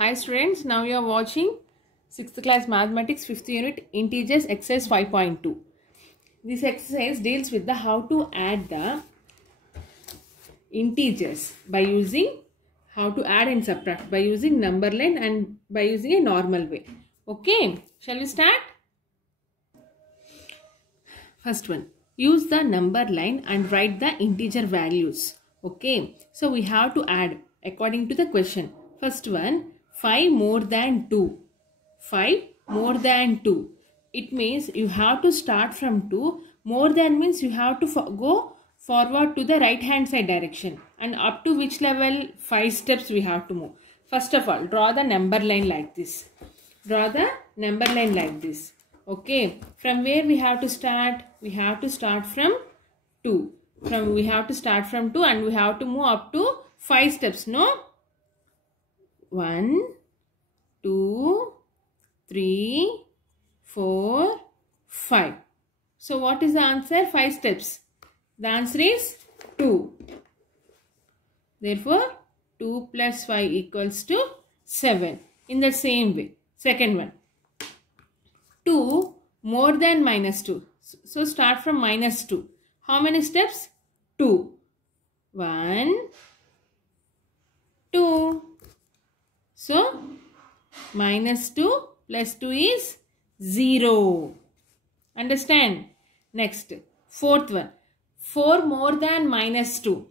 Hi students, now you are watching 6th class mathematics 5th unit integers exercise 5.2. This exercise deals with the how to add the integers by using how to add and subtract by using number line and by using a normal way. Okay, shall we start? First one, use the number line and write the integer values. Okay, so we have to add according to the question. First one, 5 more than 2. 5 more than 2. It means you have to start from 2. More than means you have to go forward to the right hand side direction. And up to which level? 5 steps we have to move. First of all, draw the number line like this. Draw the number line like this. Okay. From where we have to start? We have to start from 2. We have to start from 2 and we have to move up to 5 steps. No? 1, 2, 3, 4, 5. So what is the answer? 5 steps. The answer is 2. Therefore, 2 plus 5 equals to 7. In the same way. Second one. 2 more than minus 2. So start from minus 2. How many steps? 2. 1, 2. So, minus 2 plus 2 is 0. Understand? Next, fourth one. 4 more than minus 2.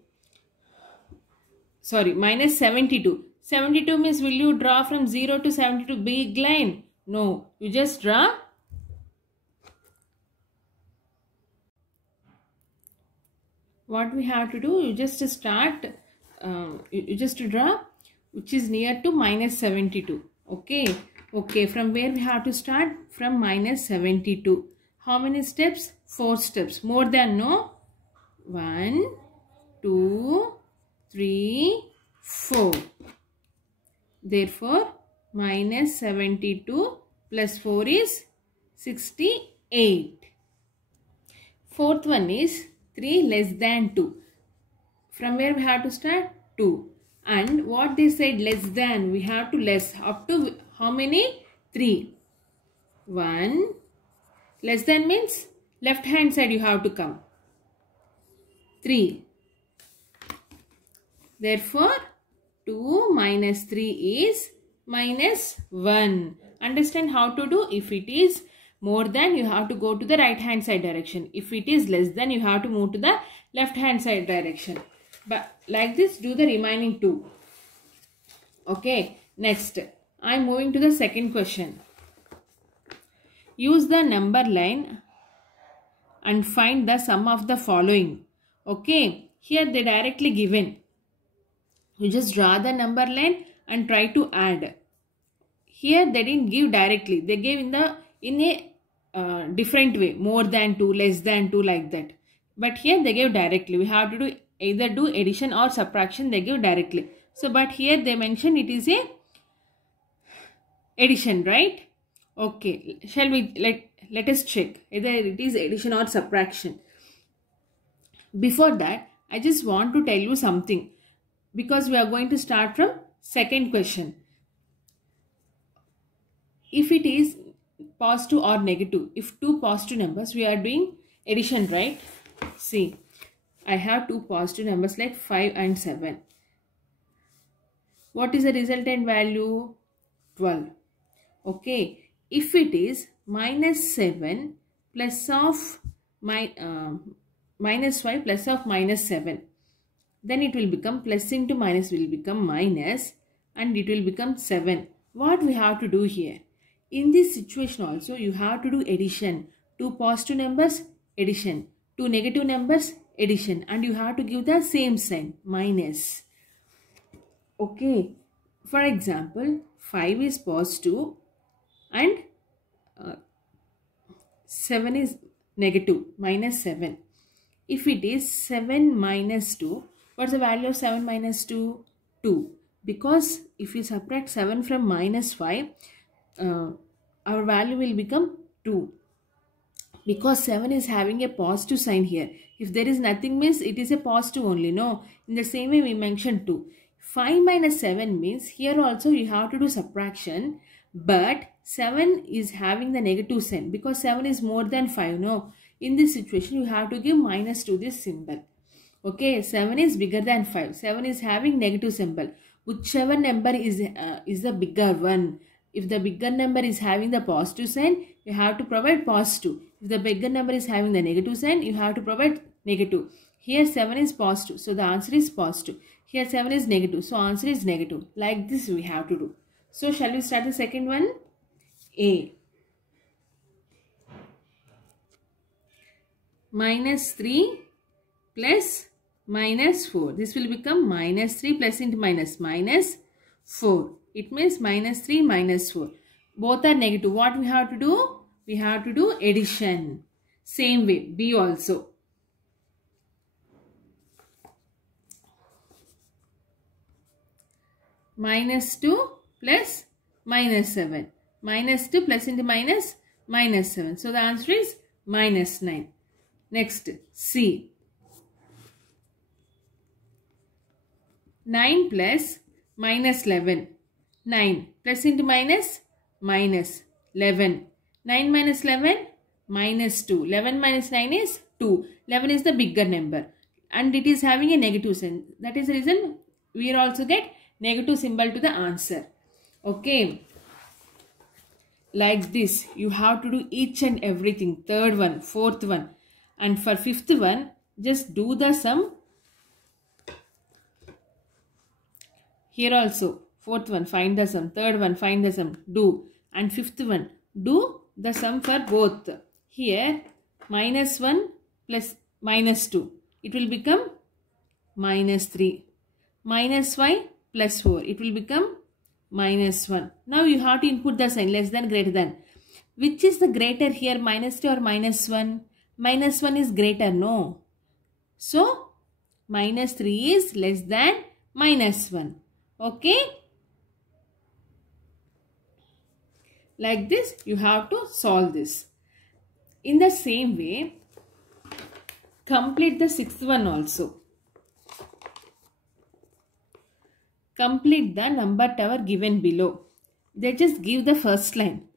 Sorry, minus 72. 72 means will you draw from 0 to 72 big line? No, you just draw. What we have to do, you just start, you just draw which is near to minus 72. Okay. Okay. From where we have to start? From minus 72. How many steps? 4 steps. More than, no? 1, 2, 3, 4. Therefore, minus 72 plus 4 is 68. Fourth one is 3 less than 2. From where we have to start? 2. And what they said less than, we have to less up to how many? 3. 1. Less than means left hand side you have to come. 3. Therefore, 2 minus 3 is minus 1. Understand how to do? If it is more than, you have to go to the right hand side direction. If it is less than, you have to move to the left hand side direction. But like this, do the remaining 2. Okay. Next, I am moving to the second question. Use the number line and find the sum of the following. Okay. Here they directly given. You just draw the number line and try to add. Here they didn't give directly. They gave in a different way. More than 2, less than 2, like that. But here they gave directly. We have to do either do addition or subtraction. They give directly. So, but here they mention it is a addition, right? Okay. Shall we let us check either it is addition or subtraction. Before that, I just want to tell you something because we are going to start from second question. If it is positive or negative, if 2 positive numbers, we are doing addition, right? See, I have 2 positive numbers like 5 and 7. What is the resultant value? 12. Okay. If it is minus 7 plus of minus 5 plus of minus 7, then it will become plus into minus will become minus and it will become 7. What we have to do here? In this situation also, you have to do addition. 2 positive numbers, addition. 2 negative numbers, addition. And you have to give the same sign, minus. Okay. For example, 5 is positive and 7 is negative, minus 7. If it is 7 minus 2, what's the value of 7 minus 2? 2. Because if we subtract 7 from minus 5, our value will become 2. Because 7 is having a positive sign here. If there is nothing means it is a positive only. No. In the same way we mentioned 2. 5 minus 7 means here also you have to do subtraction, but 7 is having the negative sign because 7 is more than 5. No, in this situation you have to give minus to this symbol. Okay, 7 is bigger than 5. 7 is having negative symbol. Whichever number is the bigger one. If the bigger number is having the positive sign, you have to provide positive. If the bigger number is having the negative sign, you have to provide negative. Here 7 is positive, so the answer is positive. Here 7 is negative, so answer is negative. Like this we have to do. So shall we start the second one? A. Minus 3 plus minus 4. This will become minus 3 plus into minus, minus 4. It means minus 3 minus 4. Both are negative. What we have to do? We have to do addition. Same way, B also. Minus 2 plus minus 7. Minus 2 plus into minus, minus 7. So the answer is minus 9. Next, C. 9 plus minus 11. 9 plus into minus, minus 11. 9 minus 11, minus 2. 11 minus 9 is 2. 11 is the bigger number and it is having a negative sign. That is the reason we will also get negative symbol to the answer. Okay. Like this, you have to do each and everything. Third one, fourth one. And for fifth one, just do the sum. Here also, fourth one, find the sum. Third one, find the sum. Do. And fifth one, do the sum for both. Here, minus 1 plus minus 2. It will become minus 3. Minus 5 plus 4. It will become minus 1. Now you have to input the sign less than, greater than. Which is the greater here, minus 2 or minus 1? Minus 1 is greater, no. So, minus 3 is less than minus 1. Okay. Like this, you have to solve this. In the same way, complete the sixth one also. Complete the number tower given below. They just give the first line.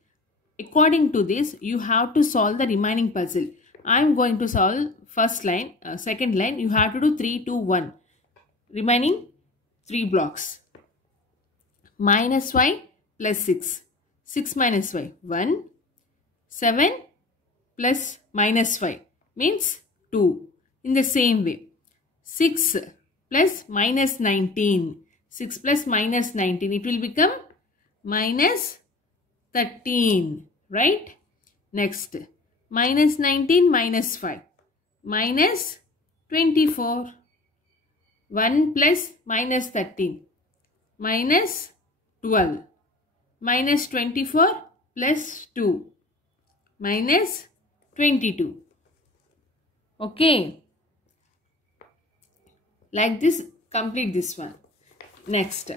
According to this, you have to solve the remaining puzzle. I am going to solve first line, second line. You have to do 3, 2, 1. Remaining 3 blocks. Minus 5 plus 6. 6 minus 5, 1. 7 plus minus 5 means 2. In the same way, 6 plus minus 19. 6 plus minus 19. It will become minus 13. Right? Next, minus 19 minus 5. Minus 24. 1 plus minus 13. Minus 12. Minus 24 plus 2. Minus 22. Okay. Like this, complete this one. Next,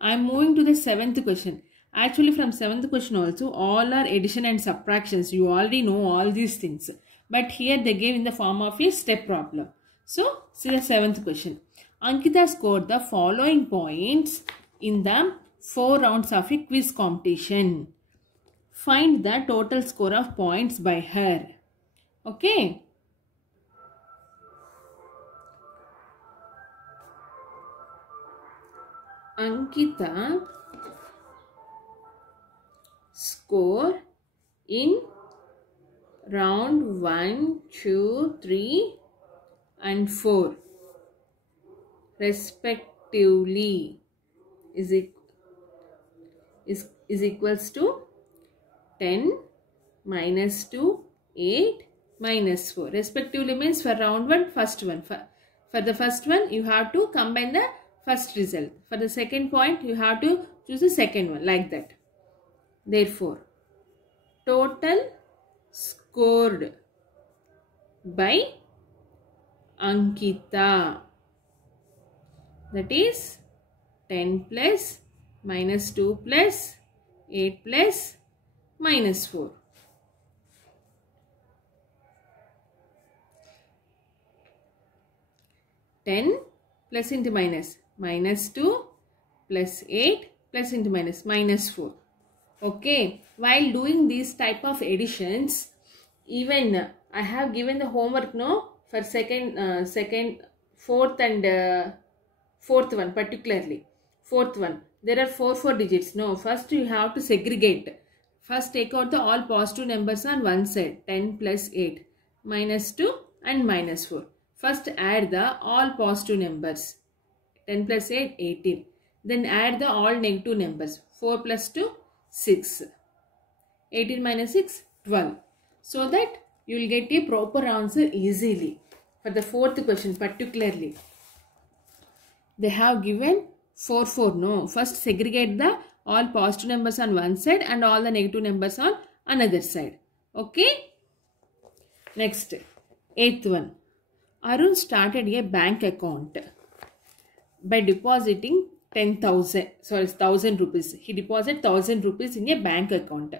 I am moving to the 7th question. Actually, from 7th question also, all are addition and subtractions. You already know all these things. But here they gave in the form of a step problem. So, see the 7th question. Ankita scored the following points in the 4 rounds of a quiz competition. Find the total score of points by her. Okay. Ankita score in round 1, 2, 3 and 4 respectively is equals to 10, minus 2, 8, minus 4. Respectively means for round 1, first one. For the first one, you have to combine the first result. For the second point, you have to choose the second one, like that. Therefore, total scored by Ankita, that is 10 plus minus 2 plus 8 plus minus 4. Ten plus into minus, minus 2 plus 8 plus into minus 4. Okay, while doing these type of additions, even I have given the homework no for fourth and fourth one particularly. Fourth one, there are four digits. No, first you have to segregate. First take out the all positive numbers on one side. 10 plus 8 minus 2 and minus 4. First add the all positive numbers. 10 plus 8, 18. Then add the all negative numbers. 4 plus 2, 6. 18 minus 6, 12. So that you will get a proper answer easily. For the fourth question particularly, they have given 4. No, first segregate the all positive numbers on one side and all the negative numbers on another side. Okay. Next, 8th one. Arun started a bank account by depositing 1,000 rupees. He deposited 1,000 rupees in a bank account.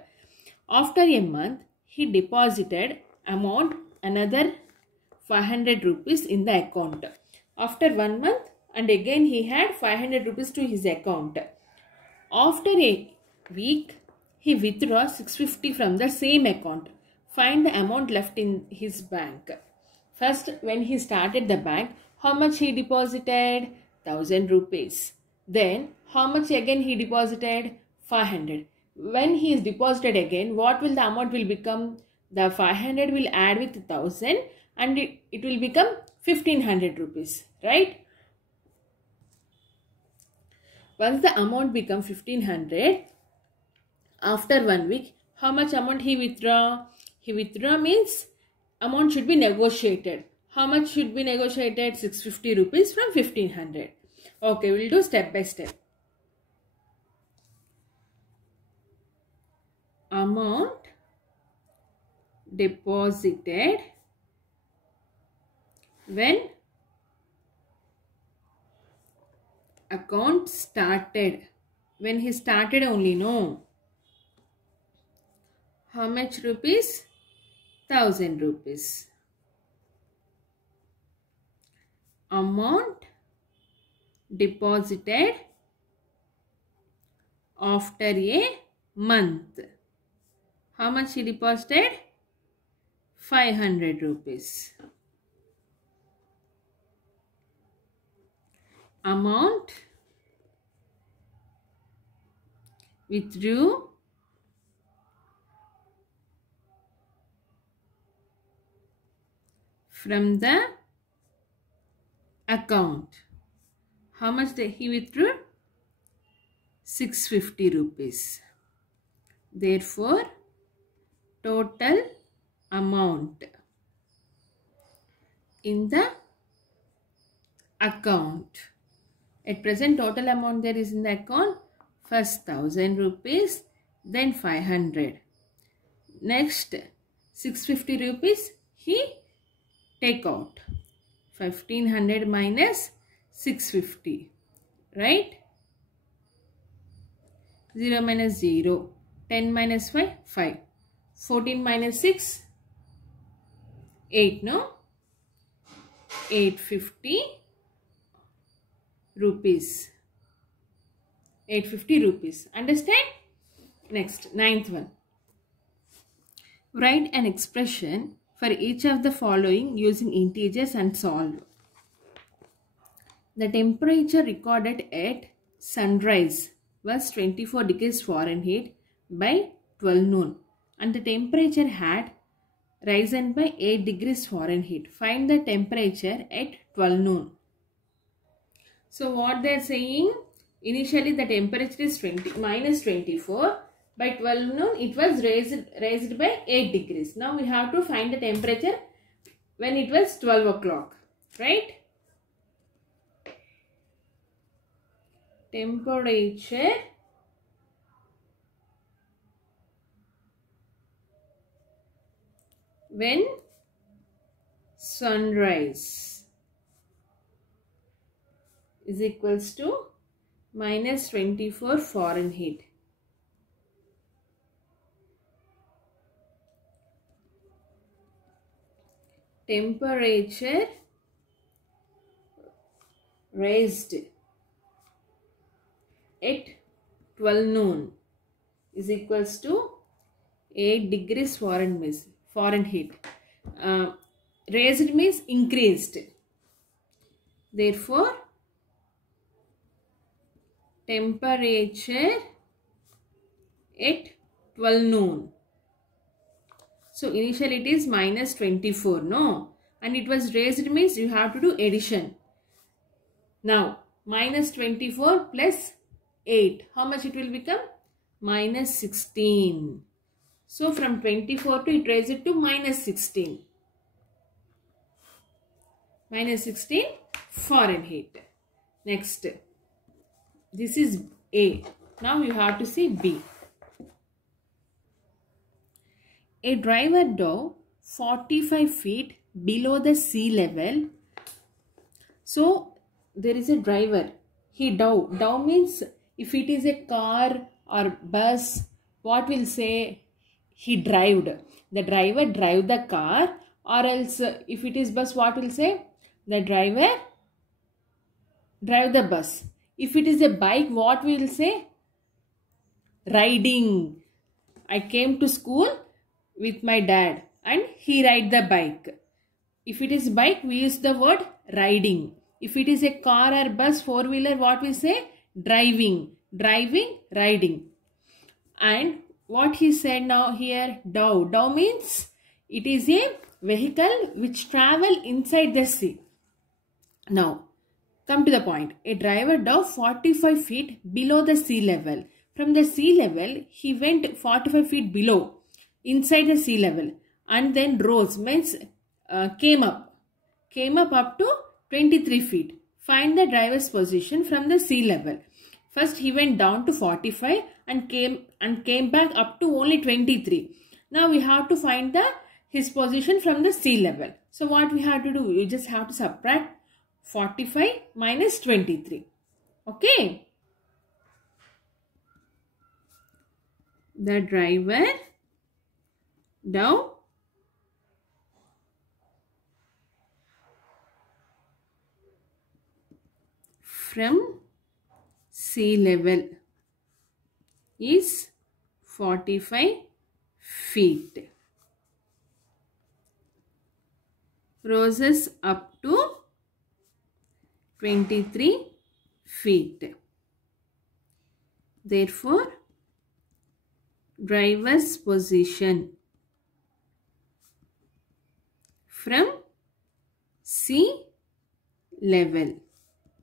After a month, he deposited amount another 500 rupees in the account. After 1 month, and again he had 500 rupees to his account. After a week, he withdrew 650 from the same account. Find the amount left in his bank. First, when he started the bank, how much he deposited? 1,000 rupees. Then, how much again he deposited? 500. When he is deposited again, what will the amount will become? The 500 will add with 1,000 and it will become 1,500 rupees. Right? Once the amount becomes 1,500, after 1 week, how much amount he withdraw? He withdraw means amount should be negotiated. How much should be negotiated? 650 rupees from 1,500. Okay, we will do step by step. Amount deposited when account started. When he started only, no. How much rupees? 1,000 rupees. Amount deposited after a month. How much he deposited? 500 rupees. Amount withdrew from the account. How much he withdrew? 650 rupees. Therefore, total amount in the account. At present, total amount there is in the account. First 1,000 rupees, then 500. Next, 650 rupees he take out. 1,500 minus 650. Right? 0 minus 0. 10 minus 5, 5. 14 minus 6, 8, no? 850 rupees. 850 rupees. Understand? Next, 9th one. Write an expression for each of the following using integers and solve. The temperature recorded at sunrise was 24 degrees Fahrenheit by 12 noon. And the temperature had risen by 8 degrees Fahrenheit. Find the temperature at 12 noon. So what they are saying, initially the temperature is minus 24. By 12 noon it was raised by 8 degrees. Now we have to find the temperature when it was 12 o'clock. Right? Temperature when sunrise is equals to minus 24 Fahrenheit. Temperature raised at 12 noon is equals to 8 degrees Fahrenheit. Raised means increased. Therefore, temperature at 12 noon. So initially it is minus 24, no? And it was raised means you have to do addition. Now minus 24 plus 8. How much it will become? Minus 16. So from 24 to it raised it to minus 16. Minus 16 Fahrenheit. Next. This is A. Now you have to see B. A driver dove 45 feet below the sea level. So there is a driver. He dove. Dove means if it is a car or bus, what will say? He drived. The driver drive the car, or else if it is bus, what will say? The driver drive the bus. If it is a bike, what will say? Riding. I came to school with my dad and he ride the bike. If it is bike, we use the word riding. If it is a car or bus, four-wheeler, what we say? Driving. Driving, riding. And what he said now here, dove. Dove means it is a vehicle which travel inside the sea. Now, come to the point. A driver dove 45 feet below the sea level. From the sea level, he went 45 feet below, inside the sea level, and then rose, means came up to 23 feet. Find the driver's position from the sea level. First he went down to 45 and came back up to only 23. Now we have to find his position from the sea level. So what we have to do? We just have to subtract 45 minus 23. Okay. The driver dove from sea level is 45 feet. Roses up to 23 feet. Therefore, driver's position from sea level.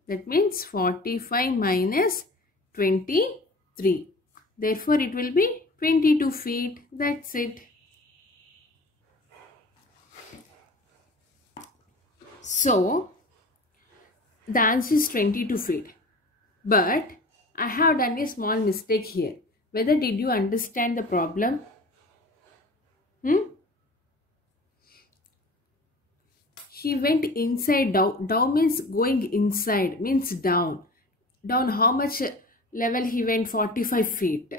That means 45 minus 23. Therefore, it will be 22 feet. That's it. So, the answer is 22 feet. But I have done a small mistake here. Whether did you understand the problem? He went inside. Down means going inside, means down. Down how much level he went? 45 feet.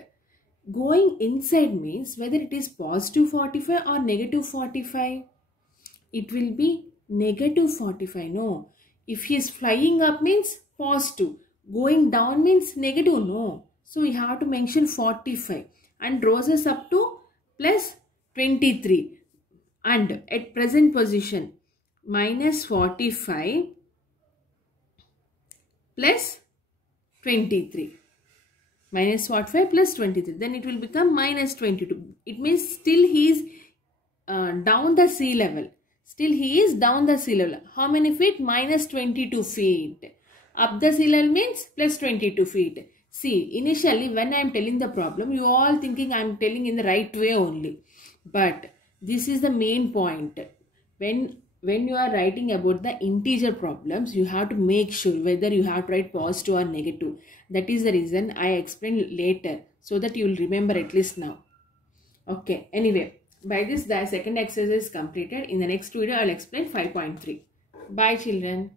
Going inside means whether it is positive 45 or negative 45. It will be negative 45. No. If he is flying up means positive. Going down means negative. No. So we have to mention 45. And roses up to plus 23. And at present position, minus 45 plus 23. Minus 45 plus 23. Then it will become minus 22. It means still he is down the sea level. Still he is down the sea level. How many feet? Minus 22 feet. Up the sea level means plus 22 feet. See, initially when I am telling the problem, you all thinking I am telling in the right way only. But this is the main point. When you are writing about the integer problems, you have to make sure whether you have to write positive or negative. That is the reason I explain later, so that you will remember at least now. Okay, anyway, by this the second exercise is completed. In the next video, I will explain 5.3. Bye children.